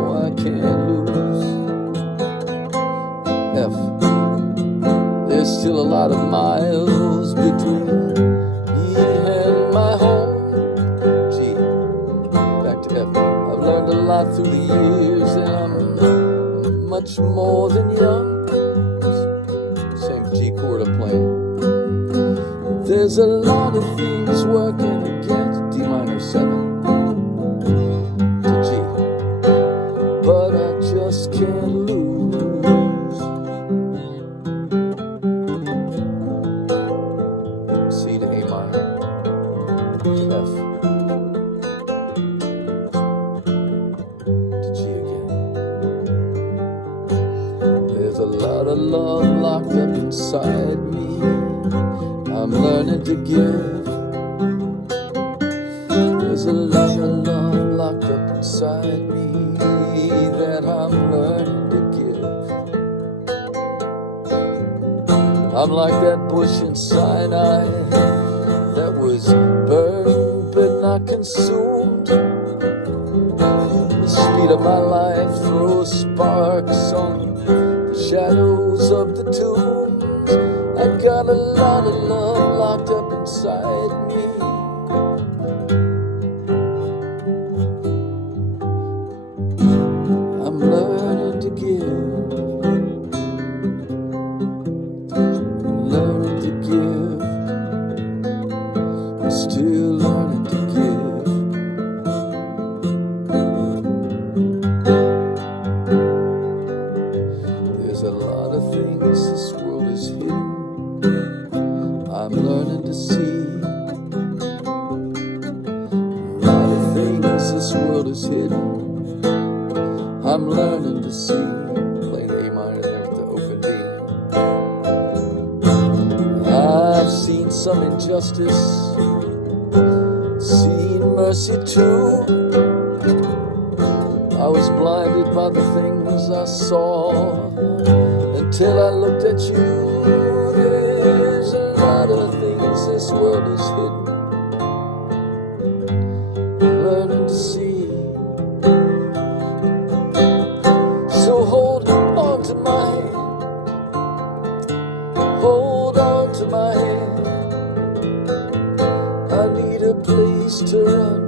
know I can't lose. F. There's still a lot of miles between me and my home. G. Back to F. I've learned a lot through the years, and I'm much more than young. Same G chord I'm playing. There's a lot of things working against D minor 7 to G, but I just can't lose. C to A minor to F to G again. There's a lot of love locked up inside me. I'm learning to give. There's a lot of love locked up inside me that I'm learning to give. I'm like that bush in Sinai that was burned but not consumed. The speed of my life throws sparks on the shadows of the tombs. I got a lot of love locked up inside me. I'm learning to give, learning to give, I'm still learning to give. There's a lot of things this world is hidden, I'm learning to see. A lot of things this world is hidden, I'm learning to see. Playing A minor there with the open B. I've seen some injustice, seen mercy too. I was blinded by the things I saw until I looked at you. There's a lot of things this world is hidden, learning to see. So hold on to my hand, hold on to my hand. I need a place to run,